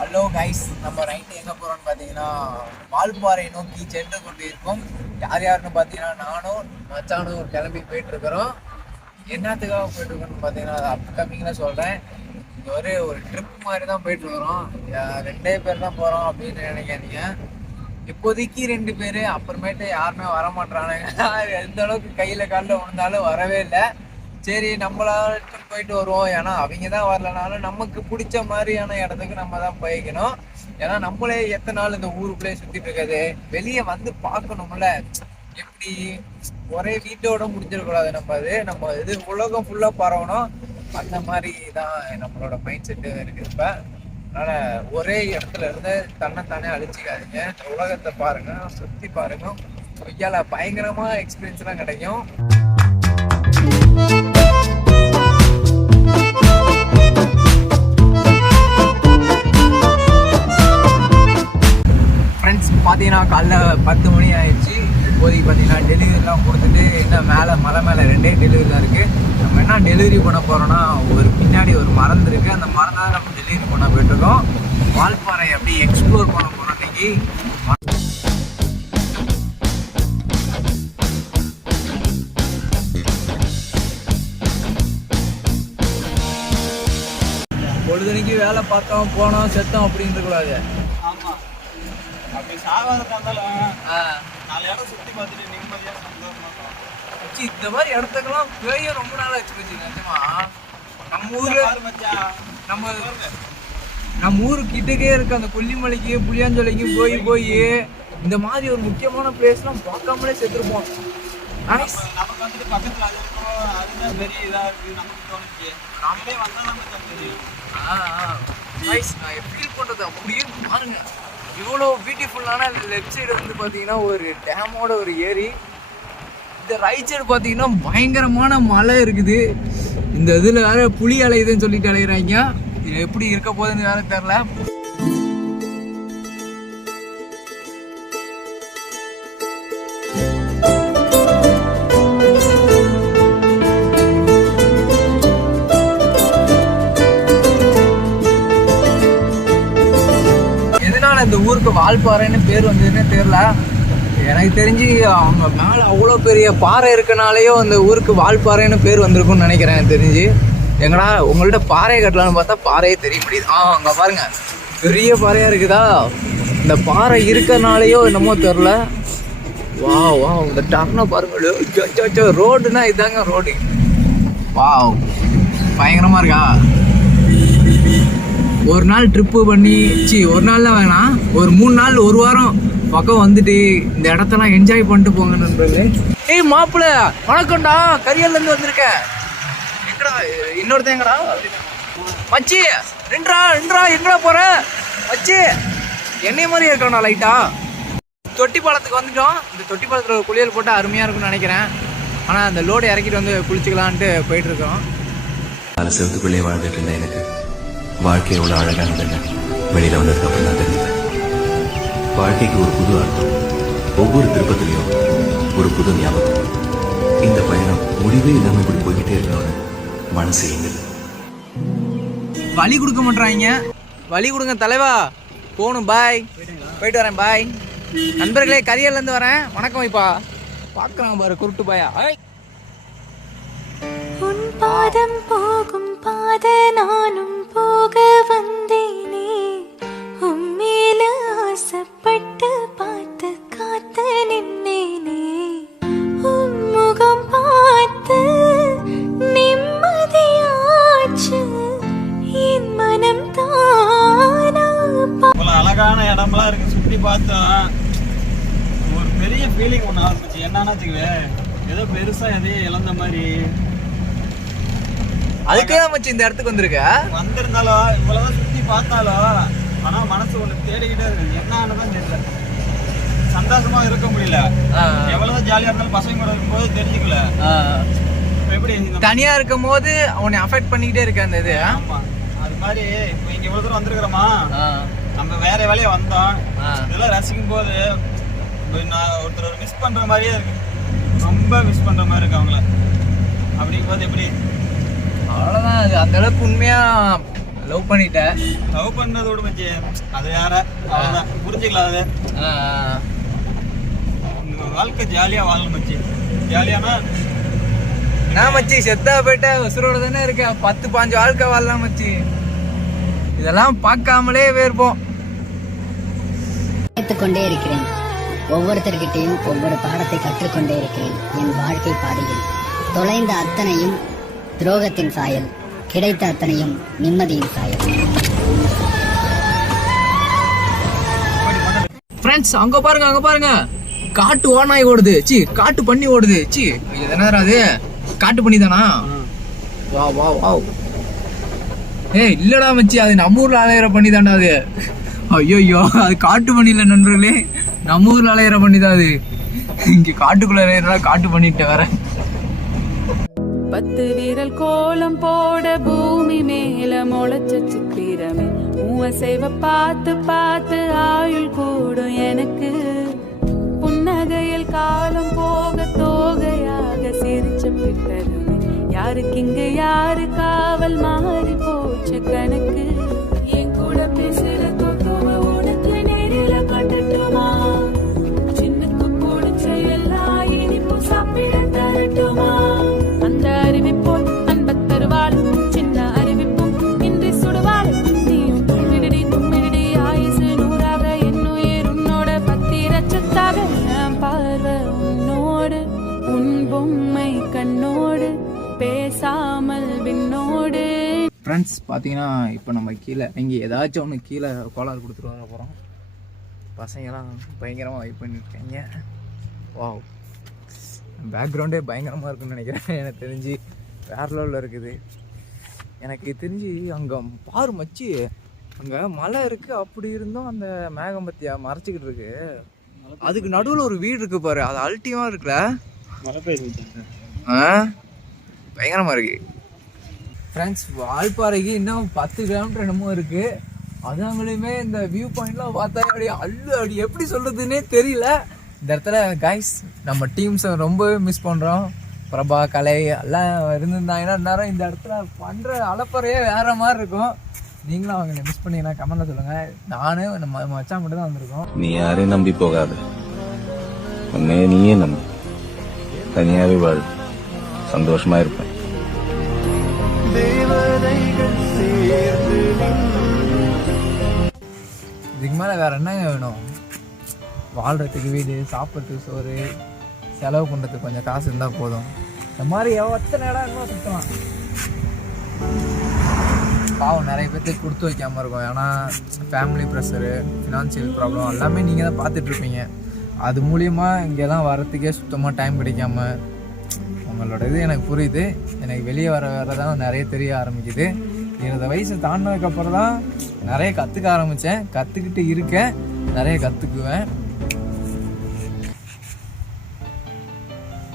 Hello guys, நம்ம right எங்கே போகிறோம்னு பார்த்தீங்கன்னா வால்பாறை நோக்கி சென்று கொண்டு இருக்கோம். யார் யாருன்னு பார்த்தீங்கன்னா நானும் மச்சானும் கிளம்பி போயிட்டுருக்குறோம். என்னத்துக்காக போயிட்டுருக்கோன்னு பார்த்தீங்கன்னா அது அப்கமிங்கில் சொல்கிறேன். இங்கே ஒரு ட்ரிப் மாதிரி தான் போயிட்டுருக்குறோம். 2 பேர் தான் போகிறோம் அப்படின்னு நினைக்காதீங்க. இப்போதைக்கு 2 பேர், அப்புறமேட்டு யாருமே வரமாட்டானுங்க. எந்த அளவுக்கு கையில் காலில் விழுந்தாலும் வரவே இல்லை. சரி நம்மளாட்டு போயிட்டு வருவோம். ஏன்னா அவங்க தான் வரலனாலும் நமக்கு பிடிச்ச மாதிரியான இடத்துக்கு நம்ம தான் போய்க்கணும். ஏன்னா நம்மளே எத்தனை நாள் இந்த ஊருக்குள்ளே சுற்றிட்டு இருக்காது, வெளியே வந்து பார்க்கணும்ல. எப்படி ஒரே வீட்டோட முடிஞ்சிடக்கூடாது. நம்ம இது உலகம் ஃபுல்லாக பரவணும். அந்த மாதிரி தான் நம்மளோட மைண்ட் செட்டு இருக்குது இப்போ. அதனால் ஒரே இடத்துல இருந்து தன்னைத்தானே அழிச்சிக்காதீங்க. உலகத்தை பாருங்க, சுற்றி பாருங்க. கொய்யால பயங்கரமாக எக்ஸ்பீரியன்ஸ்லாம் கிடைக்கும். ஃப்ரெண்ட்ஸ் பார்த்தீங்கன்னா காலைல 10 மணி ஆயிடுச்சு. இப்போதைக்கு பார்த்தீங்கன்னா டெலிவரிலாம் கொடுத்துட்டு இன்னும் மலை மேலே 2 டெலிவரி தான் இருக்குது. நம்ம என்ன டெலிவரி பண்ண போகிறோன்னா பின்னாடி ஒரு மரம் இருக்குது. அந்த மரம் தான் நம்ம டெலிவரி பண்ண போயிட்டுருக்கோம். வால்பாறை அப்படி எக்ஸ்ப்ளோர் பண்ண போகிறோம் இன்னைக்கு. பொழுதுனைக்கு வேலை பார்த்தோம் போனோம் செத்தோம் அப்படின்னு இருக்கக்கூடாது. ஆமாம், அப்படி சாகாத இருந்தாலும் 4 இடம் சுற்றி பார்த்துட்டு நிம்மதியாக சந்தோஷமாக இந்த மாதிரி இடத்துக்கெல்லாம் பேய ரொம்ப நாள் ஆச்சு போச்சு. நிஜமா நம்ம ஊர்ல நம்ம ஊரு கிட்டக்கே இருக்க அந்த கொல்லிமலைக்கு புளியாஞ்சோலைக்கு போய் இந்த மாதிரி ஒரு முக்கியமான பிளேஸ்லாம் பார்க்காமலே செத்துருப்போம். நமக்கு வந்துட்டு பக்கத்தில் அது இருக்கும், அதுதான் பெரிய இதாக இருக்குது நமக்கு தோணுச்சு. நாமளே வந்தால் நமக்கு தான் தெரியும். நான் எப்படி பண்ணுறது அப்படியே பாருங்க. இவ்வளோ பியூட்டிஃபுல்லான லெஃப்ட் சைடு வந்து பார்த்தீங்கன்னா ஒரு டேமோட ஒரு ஏரி. இந்த ரைட் சைடு பார்த்தீங்கன்னா பயங்கரமான மலை இருக்குது. இந்த இதில் வேற புலி அலையுதுன்னு சொல்லிட்டு அலைகிறாங்க. இது எப்படி இருக்க போகுதுன்னு வேற தெரில. இந்த ஊருக்கு வால்பாறைன்னு பேர் வந்ததுன்னே தெரியல. எனக்கு தெரிஞ்சு அவங்க மேலே அவ்வளோ பெரிய பாறை இருக்கனாலேயோ அந்த ஊருக்கு வால்பாறைன்னு பேர் வந்திருக்குன்னு நினைக்கிறேன். எனக்கு தெரிஞ்சு எங்கடா உங்கள்கிட்ட பாறையை கட்டலான்னு பார்த்தா பாறையே தெரிய முடியுது. அங்கே பாருங்க, பெரிய பாறையாக இருக்குதா. இந்த பாறை இருக்கனாலேயோ என்னமோ தெரில. வா இந்த டர்னை பாருங்க. ரோடுனா இதாங்க ரோடு. வா பயங்கரமாக இருக்கா. ஒரு நாள் ட்ரிப்பு பண்ணி ஒரு நாள்லாம் வேணாம், ஒரு 3 நாள் 1 வாரம் பக்கம் வந்துட்டு இந்த இடத்தெல்லாம் என்ஜாய் பண்ணிட்டு போங்க நண்பர்களே. ஏய் மாப்பிள்ள வணக்கம்டா, கரியல்லேருந்து வந்திருக்கேன். எங்கடா இன்னொருத்தன் எங்கடா மச்சி? ரெண்டா எங்கடா போற மச்சி? என்னைய மாதிரி இருக்கானா லைட்டா. தொட்டி பாலத்துக்கு வந்துட்டோம். இந்த தொட்டி பாலத்தில் ஒரு குளியல் போட்டால் அருமையாக இருக்கும்னு நினைக்கிறேன். ஆனால் அந்த லோடு இறக்கிட்டு வந்து குளிச்சுக்கலான்ட்டு போயிட்டு இருக்கோம். செவத்துக்குள்ளே வாழ்ந்துட்டு இருந்தேன். எனக்கு வாழ்க்கை எவ்வளோ அழகானதுன்னு வெளியில் வந்ததுக்கப்புறம் தான் தெரிஞ்சுது. வாழ்க்கைக்கு ஒரு புது அர்த்தம், ஒவ்வொரு திருப்பத்திலையும் ஒரு புது ஞாபகம். இந்த பயணம் முடிவே இல்லாமல் இப்படி போய்கிட்டே இருக்கணும்னு மனசு எங்குது. வழி கொடுக்க மாட்டாங்க. வழி கொடுங்க தலைவா. போகணும். பாய், போயிட்டு வரேன். பாய் நண்பர்களே, கரியர்லேருந்து வரேன். வணக்கம். வைப்பா பார்க்குறாங்க பாரு குருட்டு பாயா. உன் பாதம் போகும் பாத நானும் போக வந்தேனே. உம்மேல ஆசைப்பட்டு பார்த்து காத்து நின்னேனே. உன் முகம் பார்த்து நிம்மதியாச்சு என் மனம் தானா. அழகான இடம்லாம் இருக்கு, சுற்றி பார்த்தோம். ஒரு பெரிய ஃபீலிங் ஒன்று ஆரம்பிச்சு. என்னன்னா ஏதோ பெருசா எதையும் இழந்த மாதிரி. அதுக்கே மச்சி இந்த இடத்துக்கு வந்திருந்தாலும் இவ்வளவுதான் சுத்தி பார்த்தாலும் ஆனா மனசு ஒண்ணு தேடிக்கிட்டே இருக்கு. என்னன்னுதான் தெரியல, சந்தோஷமா இருக்க முடியல. எவ்வளவுதான் ஜாலியா இருந்தாலும் பசங்க கூட இருக்கும்போது தெரிஞ்சுக்கல. எப்படி தனியா இருக்கும் போது அவனை அஃபெக்ட் பண்ணிக்கிட்டே இருக்க அந்த இது. ஆமா, அது மாதிரி இப்போ இங்க இவ்வளவு தூரம் வந்திருக்கிறோமா, நம்ம வேற வேலையை வந்தோம். இதெல்லாம் ரசிக்கும் போது நான் ஒருத்தர் மிஸ் பண்ற மாதிரியே இருக்கு. ரொம்ப மிஸ் பண்ற மாதிரி இருக்கு அவங்கள. அப்படிங்கும்போது எப்படி அவ்வளோதான். அது அந்த அளவுக்கு உண்மையாக லவ் பண்ணிட்டேன். லவ் பண்ணதோட மச்சி அது வேற, அவ்வளவுதான் புரிஞ்சுக்கலாம். அது வாழ்க்கை ஜாலியா வாழணும் மச்சி. ஜாலியானா நான் மச்சி செத்தா போயிட்ட உசுரோட தானே இருக்கேன். 10-15 வாழ்க்கை வாழலாம் மச்சி. இதெல்லாம் பார்க்காமலே இருப்போம். கொண்டே இருக்கிறேன். ஒவ்வொருத்தர்கிட்டையும் ஒவ்வொரு பாடத்தை கற்றுக்கொண்டே இருக்கிறேன். என் வாழ்க்கை பாதையில் தொலைந்த அத்தனையும் துரோகத்தின் சாயல், கிடைத்த அத்தனையும் நிம்மதியின் சாயல். ஃப்ரெண்ட்ஸ் அங்க பாருங்க காட்டு ஓநாய் ஓடுது. காட்டு பண்ணி ஓடுது. இது என்ன அது? காட்டு பண்ணி தானா? வா வா வா. ஏய் இல்லடா மச்சி, அது நம்ம ஊர்ல அலையிற பண்ணி தாண்டா அது. ஐயோ அது காட்டு பண்ணி இல்ல நண்பர்களே, நம்ம ஊர்ல அலையிற பண்ணி தான் அது. இங்க காட்டுக்குள்ள அலையிறா காட்டு பண்ணிட்டு வர. 10 விரல் கோலம் போட பூமி மேல முளைச்ச சித்திரமே, உவசைவ பார்த்து பார்த்து ஆயுள் கூடும் எனக்கு. புன்னகையில் காலம் போக தோகையாக சிரிச்ச பிட்டருமே, யாருக்கு இங்க யாரு காவல் மாறி போச்சு கணக்கு. என் கூட பேசுற தோத்துவ உனக்கு நேரில கட்டட்டுமா? சின்னக்கு பிடிச்ச எல்லா இனிப்பும் சாப்பிட தரட்டுமா? அந்த அறிவிப்போல் அன்பத் தருவாள் சின்ன அறிவிப்பும் இன்றி சுடுவாள். நீயும் துள்ளிடி தும்மிடி ஆயுசு 100ஆக என்னுயிர் உன்னோட 10 லட்சத்தாக. பார்வை உன்னோடு உன் பொம்மை கண்ணோடு பேசாமல் விண்ணோடு. ஃப்ரெண்ட்ஸ் பார்த்தீங்கன்னா இப்போ நம்ம கீழே இங்கே ஏதாச்சும் ஒன்று கீழே கோளாறு கொடுத்துட்டு வர போகிறோம். பசங்களாம் பயங்கரமாக வைப் பண்ணியிருக்காங்க. வாவ், பேக்ரவுண்டே பயங்கரமாக இருக்குன்னு நினைக்கிறேன். எனக்கு தெரிஞ்சு வேறு லெவலில் இருக்குது. எனக்கு தெரிஞ்சு அங்கே பாரு மச்சி, அங்கே மலை இருக்குது. அப்படி இருந்தும் அந்த மேகம் பற்றியா மறைச்சிக்கிட்டு இருக்கு. அதுக்கு நடுவில் ஒரு வீடு இருக்குது பாரு, அது அல்ட்டியமாக இருக்குல்ல. பயங்கரமாக இருக்கு. ஃப்ரெண்ட்ஸ் வால்பாறைக்கு இன்னும் 10 கிலோமீட்டர் என்னமோ இருக்குது. அதுங்களுமே இந்த வியூ பாயிண்ட்லாம் பார்த்தா அப்படி எப்படி சொல்கிறதுன்னே தெரியல. இந்த இடத்துல கைஸ் நம்ம டீம்ஸை ரொம்பவே மிஸ் பண்ணுறோம். பிரபா, கலை எல்லாம் இருந்திருந்தாங்கன்னா நேரம் இந்த இடத்துல பண்ணுற அலப்பறையே வேறு மாதிரி இருக்கும். நீங்களும் அவங்களை மிஸ் பண்ணீங்கன்னா கமெண்ட்டில் சொல்லுங்கள். நானும் நம்ம மச்சான் மட்டும் தான் வந்திருக்கோம். நீ யாரையும் நம்பி போகாது, உன்னையே நீயே நம்பி தனியாவே வாழ், சந்தோஷமா இருப்பேன். இதுக்கு மேலே வேற என்னங்க வேணும்? வாழ்கிறதுக்கு வீடு, சாப்பிட்றதுக்கு சோறு, செலவு பண்ணுறதுக்கு கொஞ்சம் காசு இருந்தால் போதும். இந்த மாதிரி எத்தனை இடம் இன்னும் சுற்றலாம். பாவம் நிறைய பேர்த்துக்கு கொடுத்து வைக்காமல் இருக்கும். ஏன்னா ஃபேமிலி ப்ரெஷரு, ஃபினான்ஷியல் ப்ராப்ளம் எல்லாமே நீங்கள் தான் பார்த்துட்ருப்பீங்க. அது மூலியமாக இங்கெல்லாம் வரத்துக்கே சுத்தமாக டைம் கிடைக்காம உங்களோட இது எனக்கு புரியுது. எனக்கு வெளியே வர தான் நிறைய தெரிய ஆரம்பிக்குது. 20 வயசு தாண்டினதுக்கப்புறம் தான் நிறைய கற்றுக்க ஆரம்பித்தேன். கற்றுக்கிட்டு இருக்கேன், நிறைய கற்றுக்குவேன்.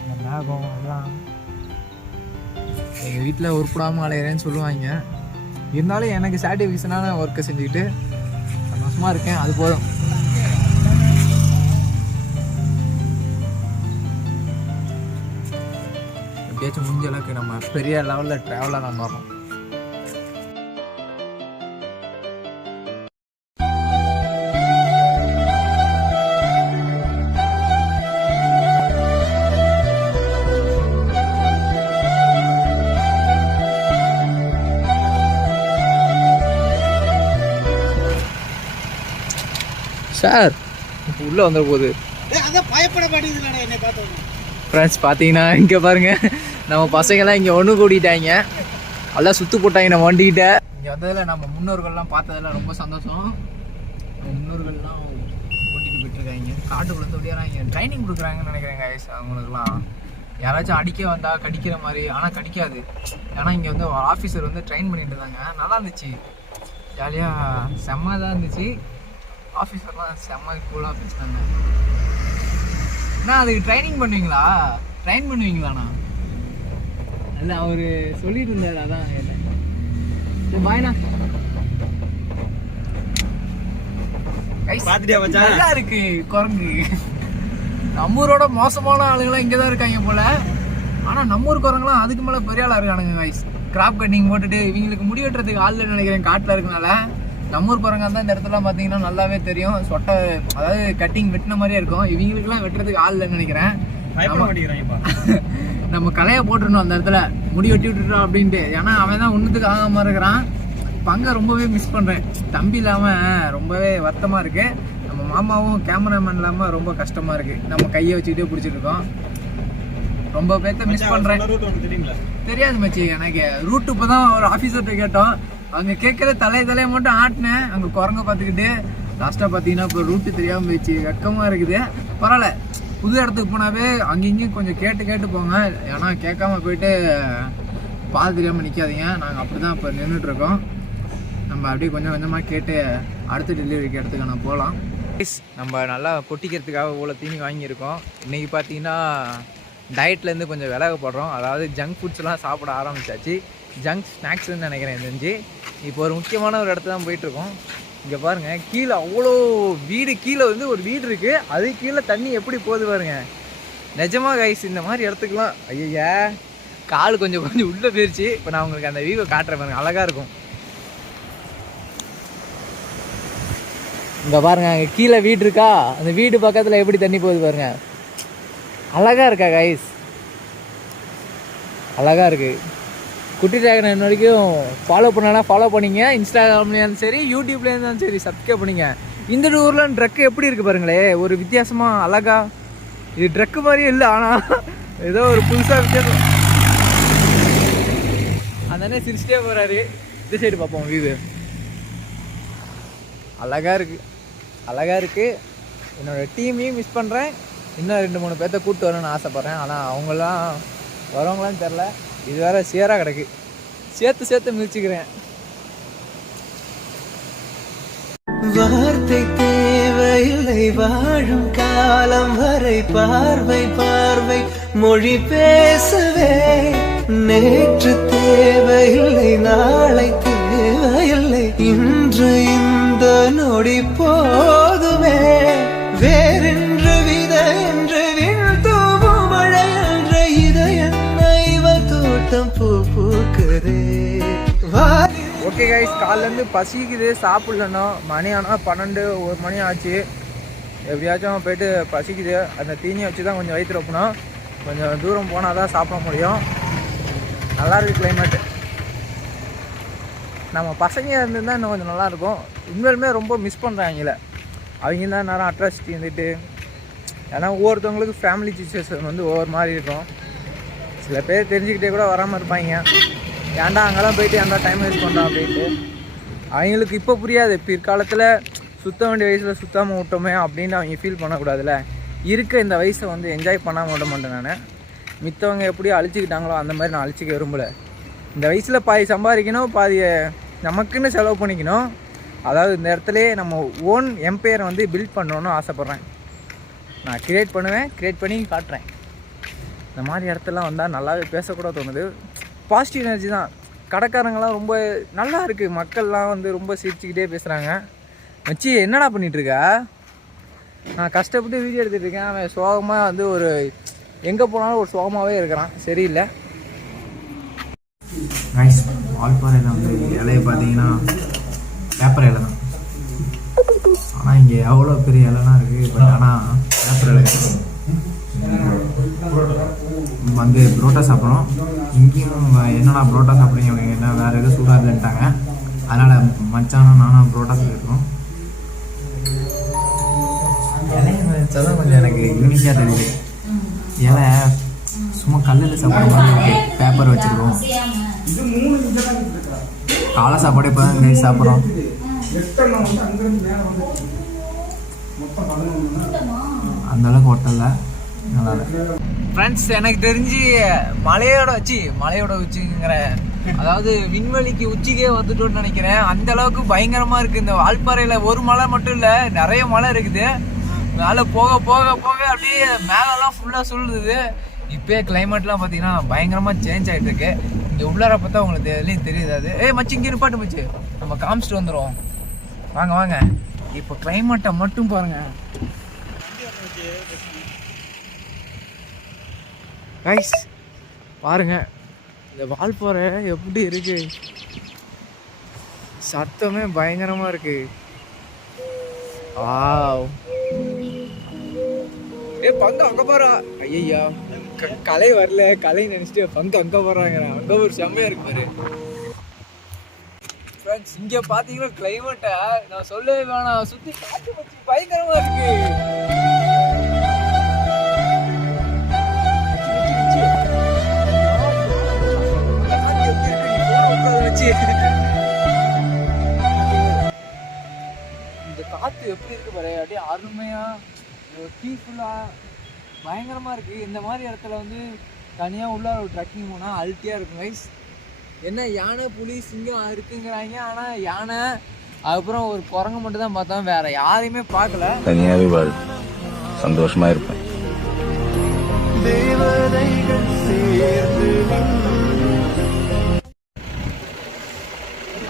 இந்த மேகம் எல்லாம் எங்கள் வீட்டில் உருப்படாமல் அலையிறேன்னு சொல்லுவாங்க. இருந்தாலும் எனக்கு சாட்டிஸ்ஃபேக்ஷனான ஒர்க்கை செஞ்சுக்கிட்டு சந்தோஷமாக இருக்கேன். அது போதும். எப்படியாச்சும் முடிஞ்ச அளவுக்கு நம்ம பெரிய லெவலில் ட்ராவலாக தான் வரோம். சார் உள்ளே வந்துட போகுது. ஃப்ரெண்ட்ஸ் பார்த்தீங்கன்னா இங்கே பாருங்கள், நம்ம பசங்கள்லாம் இங்கே ஒன்று கூட்டிட்டாங்க. எல்லாம் சுற்று போட்டாங்க நம்ம வண்டிக்கிட்ட. இங்கே வந்ததில் நம்ம முன்னோர்கள்லாம் பார்த்ததில் ரொம்ப சந்தோஷம். நம்ம முன்னோர்கள்லாம் ஓட்டிகிட்டு போயிட்டுருக்காங்க. காட்டுக்குள்ளே ஒடியாராங்க. ட்ரைனிங் கொடுக்குறாங்கன்னு நினைக்கிறேன் கைஸ். அவங்களுக்குலாம் யாராச்சும் அடிக்க வந்தால் கடிக்கிற மாதிரி, ஆனால் கடிக்காது. ஏன்னா இங்கே வந்து ஆஃபீஸர் வந்து ட்ரெயின் பண்ணிட்டு இருந்தாங்க. நல்லா இருந்துச்சு, ஜாலியாக செம்ம தான் இருந்துச்சு. ஆஃபீஸர்லாம் செம்ம கூலாக பேசினாங்க. அண்ணா அதுக்கு ட்ரைனிங் பண்ணுவீங்களா? ட்ரெயின் பண்ணுவீங்களாண்ணா? இல்லை அவர் சொல்லிட்டு இருந்தார், அதான் கேட்டேன். பாய்ண்ணா. நல்லா இருக்கு குரங்கு. நம்ம ஊரோட மோசமான ஆளுங்களாம் இங்கே தான் இருக்காங்க போல. ஆனால் நம்ம ஊர் குரங்குலாம் அதுக்கு மேலே பெரிய ஆளாக இருக்கானுங்க கைஸ். கிராப் கட்டிங் போட்டுட்டு இவங்களுக்கு முடி வெட்டுறதுக்கு ஆள் நினைக்கிறேன் காட்டில் இருக்கனால. நம்ம ஊர் பறங்க தான் இந்த இடத்துல பார்த்தீங்கன்னா நல்லாவே தெரியும், சொட்டை அதாவது கட்டிங் வெட்டின மாதிரியே இருக்கும். இவங்களுக்குலாம் வெட்டுறதுக்கு ஆள் இல்லைன்னு நினைக்கிறேன். நம்ம கலையை போட்டுருந்தோம் அந்த இடத்துல முடி வெட்டி விட்டுட்டோம் அப்படின்ட்டு. ஏன்னா அவன் தான் ஒன்றுத்துக்கு ஆகாமல் இருக்கிறான். பங்கை ரொம்பவே மிஸ் பண்ணுறேன். தம்பி இல்லாமல் ரொம்பவே வருத்தமாக இருக்குது. நம்ம மாமாவும் கேமராமேன் இல்லாமல் ரொம்ப கஷ்டமாக இருக்குது. நம்ம கையை வச்சுக்கிட்டே பிடிச்சிட்டு இருக்கோம். ரொம்ப பேர்த்த மிஸ் பண்ணுறேன். தெரியாது மச்சி எனக்கு ரூட். இப்போ தான் ஒரு ஆஃபீஸர்கிட்ட கேட்டோம், அங்கே கேட்குற தலையை மட்டும் ஆட்டினேன். அங்கே குரங்க பார்த்துக்கிட்டு லாஸ்ட்டாக பார்த்தீங்கன்னா இப்போ ரூட்டு தெரியாமல் போயிடுச்சு. வெக்கமாக இருக்குது. பரவாயில்ல, புது இடத்துக்கு போனாவே அங்கேயும் கொஞ்சம் கேட்டு போங்க. ஏன்னா கேட்காம போயிட்டு பால் தெரியாமல் நிற்காதீங்க. நாங்கள் அப்படி தான் இப்போ நின்றுட்டுருக்கோம். நம்ம அப்படியே கொஞ்சம் கொஞ்சமாக கேட்டு அடுத்த டெலிவரிக்கு இடத்துக்கு நான் போகலாம். நம்ம நல்லா கொட்டிக்கிறதுக்காக இவ்வளோ தீனி வாங்கியிருக்கோம். இன்றைக்கி பார்த்தீங்கன்னா டயட்லேருந்து கொஞ்சம் விலகப்படுறோம். அதாவது ஜங்க் ஃபுட்ஸ்லாம் சாப்பிட ஆரம்பிச்சாச்சு. ஜங்க் ஸ்நாக்ஸ்ன்னு நினைக்கிறேன் தெரிஞ்சு. இப்போ ஒரு முக்கியமான ஒரு இடத்துல தான் போயிட்டுருக்கோம். இங்கே பாருங்கள், கீழே அவ்வளோ வீடு, கீழே வந்து ஒரு வீடு இருக்குது, அது கீழே தண்ணி எப்படி போகுது பாருங்க. நிஜமாக கைஸ் இந்த மாதிரி இடத்துக்குலாம் ஐயா கால் கொஞ்சம் உள்ளே போயிடுச்சு. இப்போ நான் உங்களுக்கு அந்த வியூவை காட்டுறேன் பாருங்க, அழகாக இருக்கும். இங்கே பாருங்க, அங்கே கீழே வீடு இருக்கா, அந்த வீடு பக்கத்தில் எப்படி தண்ணி போகுது பாருங்க. அழகாக இருக்கா கைஸ், அழகாக இருக்குது. குட்டி டிராகன் இன்ன வரைக்கும் ஃபாலோ பண்ணலாம், ஃபாலோ பண்ணிங்க. இன்ஸ்டாகிராம்லேயும் சரி, யூடியூப்லேயும் இருந்தாலும் சரி சப்ஸ்கிரைப் பண்ணிங்க. இந்த ஊரில் ட்ரக்கு எப்படி இருக்குது பாருங்களே, ஒரு வித்தியாசமாக அழகா. இது ட்ரக்கு மாதிரியே இல்லை, ஆனால் ஏதோ ஒரு புதுசாக வித்தியாசம். அந்த சிரிச்சிட்டே போகிறாரு. இந்த சைடு பார்ப்போம் வியூ. அழகாக இருக்குது. என்னோடய டீமையும் மிஸ் பண்ணுறேன். இன்னும் 2-3 பேர்த்த கூப்பிட்டு வரணும்னு ஆசைப்பட்றேன். ஆனால் அவங்களாம் வரவங்களான்னு தெரில. இது வேறு சேராக கிடக்கு, சேர்த்து மிதிச்சுக்கிறேன். வார்த்தை தேவையில்லை வாழும் காலம் வரை, பார்வை மொழி பேசவே. நேற்று தேவையில்லை, நாளை தேவையில்லை, இன்று இந்த நொடி போதுமே. வேறென்று வித என்று விண்தூவும் மழை என்ற இதயம் ஓகே கைஸ், காலிலேருந்து பசிக்குது, சாப்பிட்லணும். மணி ஆனால் 12-1 மணி ஆச்சு. எப்படியாச்சும் போயிட்டு பசிக்குது, அந்த தீனியை வச்சு தான் கொஞ்சம் வயிற்று வைப்பணும். கொஞ்சம் தூரம் போனால் தான் சாப்பிட முடியும். நல்லாயிருக்கு கிளைமேட்டு. நம்ம பசங்க இருந்துருந்தால் இன்னும் கொஞ்சம் நல்லாயிருக்கும். உண்மையிலுமே ரொம்ப மிஸ் பண்ணுறாங்களே. அவங்க தான் நேரம் அட்ராசிட்டி வந்துட்டு. ஏன்னா ஒவ்வொருத்தவங்களுக்கு ஃபேமிலி சுச்சுவேஷன் வந்து ஒவ்வொரு மாதிரி இருக்கும். சில பேர் தெரிஞ்சுக்கிட்டே கூட வராமல் இருப்பாங்க. ஏன்டா அங்கெல்லாம் போயிட்டு ஏன்டா டைம் வேஸ்ட் பண்ணுறோம் அப்படின்ட்டு. அவங்களுக்கு இப்போ புரியாது. பிற்காலத்தில் சுற்ற வேண்டிய வயசில் சுற்றாமல் விட்டோமே அப்படின்னு அவங்க ஃபீல் பண்ணக்கூடாதுல்ல. இருக்க இந்த வயசை வந்து என்ஜாய் பண்ணாமல் விட மாட்டேன் நான். மித்தவங்க எப்படியோ அழிச்சிக்கிட்டாங்களோ அந்த மாதிரி நான் அழிச்சிக்க விரும்பலை. இந்த வயசில் பாதி சம்பாதிக்கணும், பாதியை நமக்குன்னு செலவு பண்ணிக்கணும். அதாவது இந்த இடத்துலையே நம்ம ஓன் எம்பையரை வந்து பில்ட் பண்ணணுன்னு ஆசைப்பட்றேன். நான் க்ரியேட் பண்ணுவேன், க்ரியேட் பண்ணி காட்டுறேன். இந்த மாதிரி இடத்துலாம் வந்தால் நல்லாவே பேசக்கூட தோணுது. பாசிட்டிவ் எனர்ஜி தான். கடைக்காரங்களாம் ரொம்ப நல்லா இருக்குது. மக்கள்லாம் வந்து ரொம்ப சிரிச்சுக்கிட்டே பேசுகிறாங்க. வச்சு என்னடா பண்ணிகிட்ருக்க? நான் கஷ்டப்பட்டு வீடியோ எடுத்துகிட்டு இருக்கேன். அவன் சோகமாக வந்து ஒரு எங்கே போனாலும் ஒரு சோகமாகவே இருக்கிறான். சரியில்லை ரைஸ். வால்பாறையில் வந்து இலையை பார்த்தீங்கன்னா பேப்பர் இலை தான். ஆனால் இங்கே எவ்வளோ பெரிய இலைலாம் இருக்குது. பட் ஆனால் பேப்பர் இலை வந்து புரோட்டா சாப்பிட்றோம். இங்கேயும் என்னடா புரோட்டா சாப்பிட்றீங்க அப்படிங்க, என்ன வேறு எதுவும் சூடாக இல்லைன்ட்டாங்க. அதனால் மச்சானும் நானும் புரோட்டா சாப்பிட்ருக்கோம். இலையை வச்சாதான் கொஞ்சம் எனக்கு யூனிக்காக தெரியுது. இலை சும்மா கல்லில் சாப்பிட்ற மாதிரி இருக்குது. பேப்பர் வச்சுருக்கோம். காலை சாப்பாடு இப்போ தான் நைட் சாப்பிட்றோம். அந்தளவுக்கு ஹோட்டலில் நல்லா இருக்கு ஃப்ரெண்ட்ஸ். எனக்கு தெரிஞ்சு மலையோட உச்சிங்கிற அதாவது விண்வெளிக்கு உச்சிக்கே வந்துட்டோன்னு நினைக்கிறேன். அந்த அளவுக்கு பயங்கரமாக இருக்குது. இந்த வால்பாறையில் ஒரு மலை மட்டும் இல்லை, நிறைய மலை இருக்குது. மேலே போக போக போக அப்படியே மேலெல்லாம் ஃபுல்லாக சொல்லுது. இப்போயே கிளைமேட்லாம் பார்த்தீங்கன்னா பயங்கரமாக சேஞ்ச் ஆகிட்டு இருக்கு. இங்கே உள்ளார பார்த்தா உங்களுக்கு எதுலேயும் தெரியுது. அது மச்சி இங்கே நிப்பாட்டு மச்சி, நம்ம காமிச்சிட்டு வந்துடுவோம். வாங்க வாங்க. இப்போ கிளைமேட்டை மட்டும் பாருங்கள் கைஸ். பாருங்க இந்த வால்பாறை எப்படி இருக்கு, சத்தமே பயங்கரமா இருக்கு. வாவ். பங்கு அங்க போறா. ஐயா கலை வரல, கலை நினைச்சிட்டு பங்கு அங்க போறாங்க. அங்க ஒரு செம்மையா இருக்கு பாரு ஃப்ரெண்ட்ஸ். இங்க பாத்தீங்கன்னா கிளைமேட்டை நான் சொல்லவே வேணாம், சுத்தி காத்து வச்சு பயங்கரமா இருக்கு. இந்த காத்து எப்படி இருக்கு பாரு, அப்படியே அருமையா பீஸ்ஃபுல்லா பயங்கரமா இருக்கு. இந்த மாதிரி இடத்துல வந்து தனியா உள்ள ஒரு ட்ரெக்கிங் போனா அல்ட்டியா இருக்கும் கைஸ். என்ன யானை புலி சிங்கம் இருக்குங்கிறாங்க, ஆனா யானை அதுக்கப்புறம் ஒரு குரங்கு மட்டும் தான் பார்த்தோம், வேற யாரையுமே பார்க்கல. தனியாவே வாழ், சந்தோஷமா இருப்பேன்.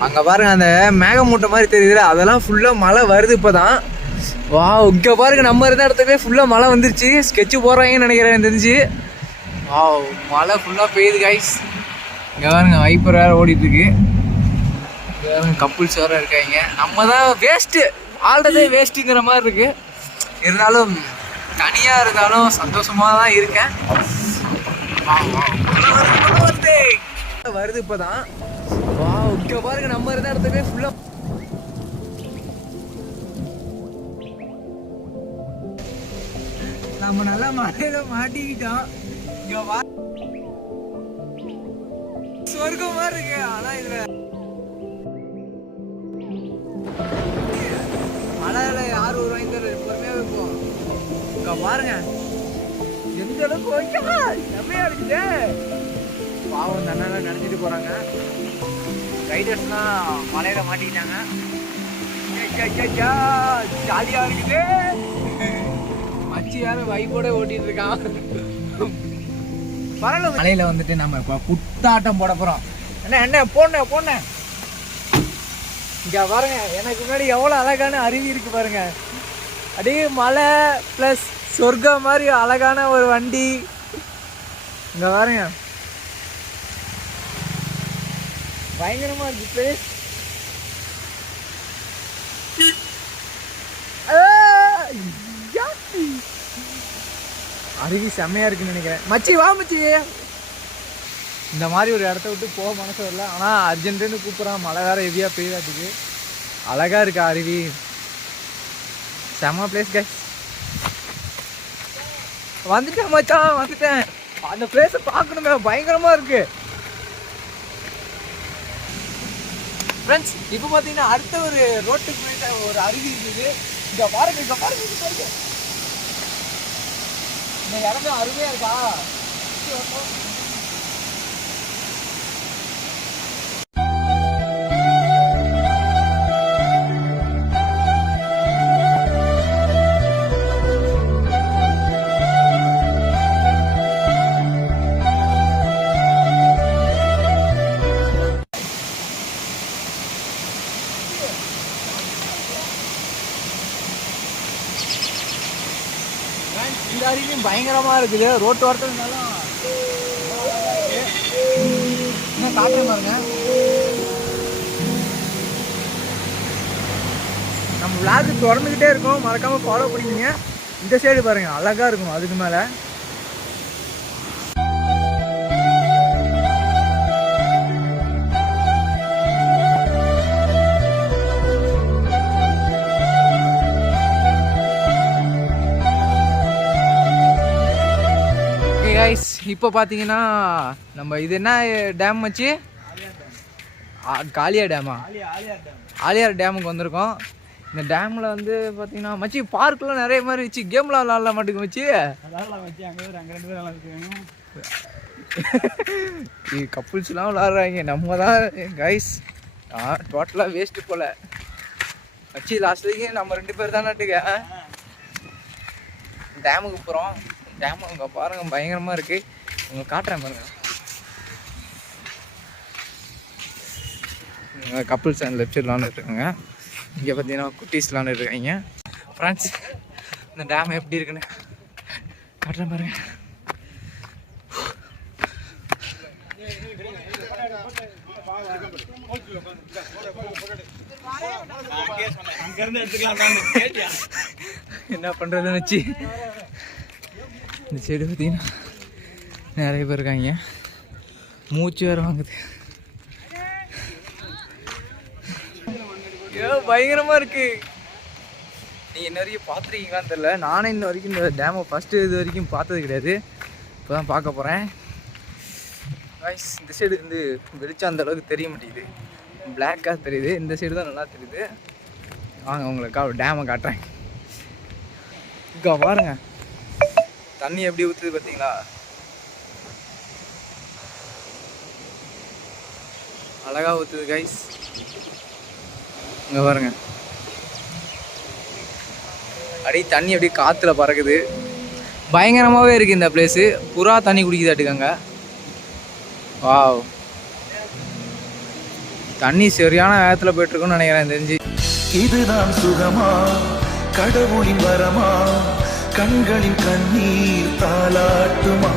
அங்க பாருங்க அந்த மேகமூட்டை மாதிரி தெரியுது, அதெல்லாம் ஃபுல்லா மழை வருது இப்பதான். வா இங்க பாருங்க நம்ம இருந்த இடத்துக்கே ஃபுல்லா மழை வந்துருச்சு. ஸ்கெட்சு போடுறாங்கன்னு நினைக்கிறேன் தெரிஞ்சு. வா மழை ஃபுல்லா பெய்யுது கைஸ். இங்க பாருங்க வைப்பர் வேற ஓடிட்டு இருக்கு, கப்புள்ஸ் வேற இருக்காங்க. நம்ம தான் வேஸ்ட்டு, ஆல்ரெடி வேஸ்ட்டுங்கிற மாதிரி இருக்கு. இருந்தாலும் தனியா இருந்தாலும் சந்தோஷமா தான் இருக்கேன். வருது இப்பதான். வா இங்க பாருங்க நம்ம இருந்த இடத்துக்கே ஃபுல்லா நம்ம நல்லா மழையில மாட்டிக்கிட்டோம். இங்க சொர்க்கமா இருக்கு. ஆனா இதுல மழையில யார் வருவாங்க பொறுமையா வைப்போம். இங்க பாருங்க எந்த அளவுக்கு வைக்கா செம்மையா இருக்குது. பாவம் தன்னால நினைச்சிட்டு போறாங்க. ரைடர்ஸ்லாம் மலையில மாட்டிக்கிட்டாங்க. ஜாலியா இருக்குது. மச்சி யாரும் வைப்போட ஓட்டிட்டு இருக்கான். பரவாயில்ல. மலையில வந்துட்டு நம்ம இப்போ புத்தாட்டம் போட போறோம். என்ன போன இங்க பாருங்க, எனக்கு முன்னாடி எவ்வளவு அழகான அருவி இருக்கு பாருங்க. அப்படியே மலை பிளஸ் சொர்க்கம் மாதிரி அழகான ஒரு வண்டி. இங்க பாருங்க பயங்கரமா இருக்கு பிளேஸ். அருவி செம்மையா இருக்குன்னு நினைக்கிறேன். மச்சி வா மச்சி. இந்த மாதிரி ஒரு இடத்த விட்டு போக மனசு வரல, ஆனா அர்ஜென்ட்டுன்னு கூப்பிட்றான். மழை வேற ஹெவியா பெய்யாதுக்கு. அழகா இருக்கு அருவி, செம்ம பிளேஸ் கைஸ். வந்துட்டேன் மச்சான், வந்துட்டேன். அந்த பிளேஸை பார்க்கணுமே, பயங்கரமா இருக்கு ஃப்ரெண்ட்ஸ். இப்போ பார்த்தீங்கன்னா அடுத்த ஒரு ரோட்டுக்கு போயிட்ட ஒரு அருவி இருக்குது. இங்க பாருங்க இங்க பாருங்க இங்க பாருங்க. இந்த இடமே அருமையா இருக்கா. இந்த அருவியும் பயங்கரமா இருக்குது. ரோட்டு ஓரத்துல இருந்தாலும் என்ன காட்டுறேன் பாருங்க. நம்ம விளாக் திறந்துக்கிட்டே இருக்கோம், மறக்காம ஃபாலோ பண்ணிக்கங்க. இந்த சைடு பாருங்க அழகா இருக்கும். அதுக்கு மேல கைஸ் இப்போ பார்த்தீங்கன்னா நம்ம இது என்ன டேம் வச்சு காளியா டேமா, ஆலியார் டேமுக்கு வந்திருக்கோம். இந்த டேமில் வந்து பார்த்தீங்கன்னா மச்சி பார்க்கெலாம் நிறைய மாதிரி வச்சு கேம்லாம் விளாட்லாம் மாட்டுக்கு வச்சு கப்புள்ஸ்லாம் விளாட்றாங்க. நம்ம தான் கைஸ் டோட்டலாக வேஸ்ட்டு போல். வச்சு லாஸ்ட் வரைக்கும் நம்ம 2 பேர் தான் நாட்டுக்க டேமுக்கு போகிறோம். டேம் அங்கே பாருங்கள் பயங்கரமாக இருக்குது. உங்களுக்கு காட்டுறேன் பாருங்கள். கப்புள்ஸ் அண்ட் லெஃப்ட் சைட் விளாண்டுட்டு இருக்காங்க. இங்கே பார்த்தீங்கன்னா குட்டீஸ் விளாண்டுட்டு இருக்காங்க. ஃப்ரெண்ட்ஸ் இந்த டேம் எப்படி இருக்குன்னு காட்டுறேன் பாருங்கள். என்ன பண்ணுறதுன்னு வச்சு இந்த செடி பார்த்தீங்கன்னா நிறைய பேர் இருக்காங்க. மூச்சு வேறு வாங்குது. பயங்கரமாக இருக்கு. நீங்கள் இன்ன வரைக்கும் பார்த்துருக்கீங்களான்னு தெரில. நானே இன்ன வரைக்கும் இந்த டேமை ஃபஸ்ட்டு இது வரைக்கும் பார்த்தது கிடையாது. இப்போ தான் பார்க்க போகிறேன். வாய்ஸ் இந்த சைடு வந்து வெளிச்சம் அந்த அளவுக்கு தெரிய மாட்டேங்குது, பிளாக்காக தெரியுது. இந்த சைடு தான் நல்லா தெரியுது. வாங்க உங்களுக்கு டேமை காட்டுறேன். இங்கே பாருங்க தண்ணி எப்படி ஊற்றுது பார்த்தீங்களா? அழகாக ஊற்றுது கைஸ். இங்கே பாருங்க அப்படியே தண்ணி அப்படியே காற்றுல பறக்குது. பயங்கரமாகவே இருக்குது இந்த பிளேஸு. புறா தண்ணி குடிக்குதாட்டுக்காங்க. வாவ், தண்ணி சரியான வேகத்தில் போயிட்டுருக்குன்னு நினைக்கிறேன் தெரிஞ்சு. இதுதான் சுகமா, கடவுளின் வரமா, கண்களின் கண்ணீர் தாலாட்டுமா.